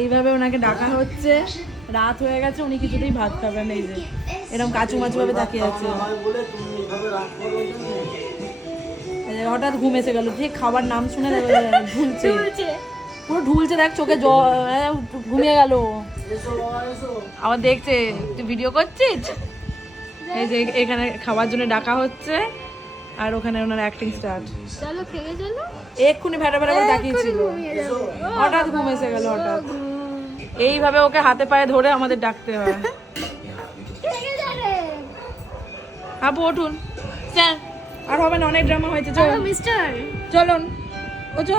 এইভাবে ওনাকে ডাকা হচ্ছে, রাত হয়ে গেছে, উনি কিছুতেই ভাত খাবেন। এই যে এরকম কাচু মাচু ভাবে তাকিয়ে আছে। হঠাৎ ঘুম এসে গেল, ঠিক খাবার নাম শুনে ঢুলছে, পুরো ঢুলছে, দেখ চোখে ঘুমিয়ে গেল। আবার দেখছে তুই ভিডিও করছিস। এই যে এখানে খাবার জন্য ডাকা হচ্ছে, আর ওখানে ওনার অ্যাক্টিং স্টার্ট। চলো খেয়ে চলো। এক্ষুনি ভেটা ভেটা করে তাকিয়েছিল, হঠাৎ ঘুম এসে গেল হঠাৎ। এইভাবে ওকে হাতে পায়ে ধরে আমাদের ডাকতে হয়। আপু উঠুন, স্যার আর হবে না, অনেক ড্রামা হয়েছে, চলো মিস্টার চলুন। ও চো,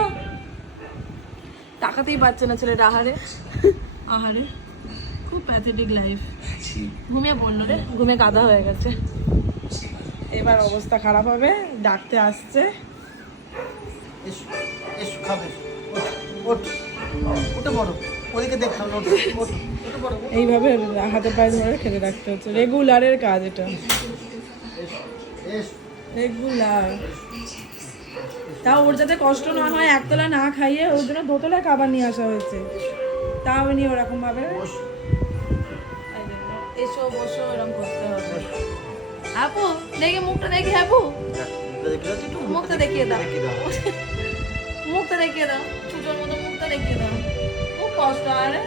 তাকাতেই পাচ্ছে না ছেলেটা। আহারে আহারে, খুব প্যাথেটিক লাইফ। ঘুমিয়ে পড়লো রে, ঘুমে কাদা হয়ে গেছে। এবার অবস্থা খারাপ হবে, ডাকতে আসছে। এইভাবে হাতে পায়ে ধরে খেতে রাখতে হচ্ছে, রেগুলারের কাজ এটা, রেগুলার। তাও ওর যাতে কষ্ট না হয়, একতলা না খাইয়ে ওর জন্য দোতলায় খাবার নিয়ে আসা হয়েছে। তাও নিয়ে ওরকম ভাবে এসো বসো এরকম করতে হবে। আপু দেখে মুখটা দেখি, আপু মুখটা দেখিয়ে দাও, মুখটা দেখিয়ে দাও, ছুটোর মতো মুখটা দেখিয়ে দাও। খুব কষ্ট। আরে